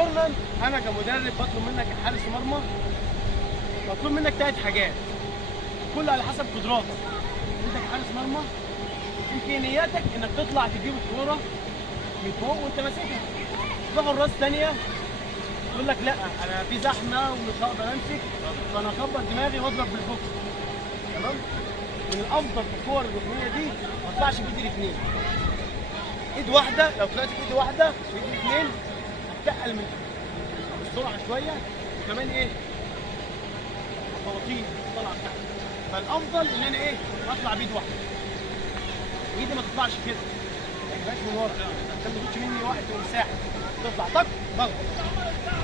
الكورنر انا كمدرب بطلب منك كحارس مرمى، مطلوب منك 3 حاجات كل على حسب قدراتك. انت كحارس مرمى امكانياتك انك تطلع تجيب الكوره من فوق وانت ماسكها. في حراس ثانيه يقول لك لا انا في زحمه ومش هقدر امسك، فانا اكبر دماغي واضرب بالبوكس. تمام؟ من الافضل في الكور الركنيه دي ما اطلعش بايد الاثنين. ايد واحده، لو طلعت بايد واحده بايد الاثنين هتقل من السرعه شويه، وكمان ايه؟ البواطين طالعه تحت. فالافضل ان انا ايه؟ اطلع بايد واحده. ايدي ما تطلعش كده، ما تجيبهاش من ورا عشان ما تاخدش مني وقت ومساحه. تطلع طق ضغط.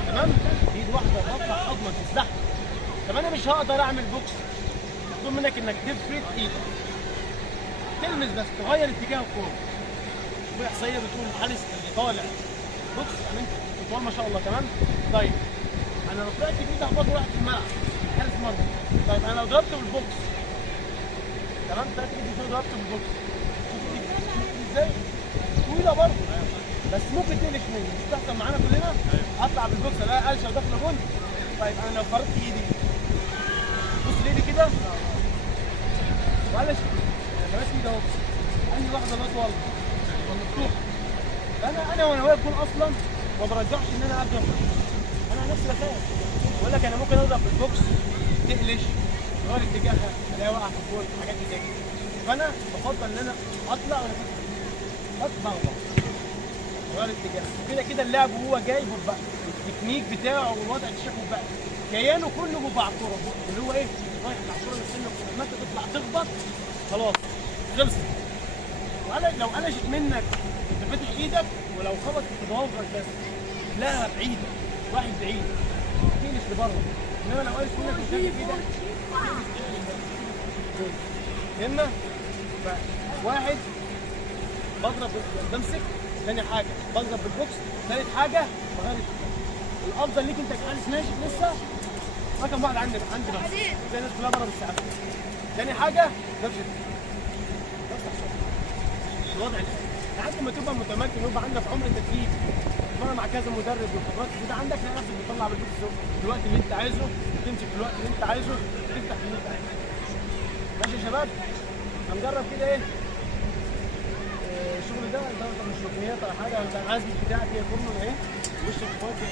تمام؟ ايد واحده بطلع اضمن في الزحمه. طب انا مش هقدر اعمل بوكس. مطلوب منك انك تفرد ايدك. تلمس بس، تغير اتجاه الكوره. في احصائيه بتقول الحارس اللي طالع بوكس يعني انت بتقول ما شاء الله. تمام؟ طيب انا لو طلعت بايدي هخبط واحد في الملعب حارس مرمى. طيب انا لو ضربت بالبوكس، تمام؟ طلعت بايدي فوق ضربت بالبوكس، شوف ايدي ازاي؟ طويله برضه بس ممكن تقلش مني. مش بتحصل معانا كلنا؟ اطلع بالبوكس الاقي قلشه وداخله جون. طيب انا لو فردت ايدي، بص لايدي كده وقلش، انا ماسك ايدي اهو، عندي واحده اطول ومفتوحه. انا وانا واقف جون اصلا ما برجعش ان انا اضرب. انا عن نفسي بخاف، بقول لك انا ممكن اضرب بالبوكس تقلش تغير اتجاهها الاقيها واقعه في الجول، حاجات زي كده. فانا بفضل ان انا اطلع وانا غير اتجاهه. كده كده اللاعب وهو جاي بقى التكنيك بتاعه والوضع شكله بقى كيانه كله بيبقى على الكوره، اللي هو ايه؟ رايح على الكوره مستني لما انت تطلع تخبط خلاص خلصت. لو قلشت منك انت فاتح ايدك، ولو خبطت في ضوافرك بس لا بعيده، واحد بعيد تقلش لبره. انما لو قلشت منك وفاتح ايدك فهمنا؟ فواحد بضرب بمسك، ثاني حاجه بضرب بالبوكس، ثالث حاجه بغير الافضل ليك انت كحارس ناشئ لسه رقم واحد عندي بس زي الناس كلها بره بالساعات. ثاني حاجه نفس الوضع لحد ما تبقى متمكن ويبقى عندك عمر تدريب تتمرن مع كذا مدرب وخبرات كده عندك، تلاقي نفسك بتطلع بالبوكس في الوقت اللي انت عايزه، تمسك في الوقت اللي انت عايزه، تفتح اللي انت عايزه. ماشي يا شباب؟ هنجرب كده ايه؟ الشغل ده مش ركنيات ولا حاجه، انت العزم بتاعك هي كله اهي، وش اخواتي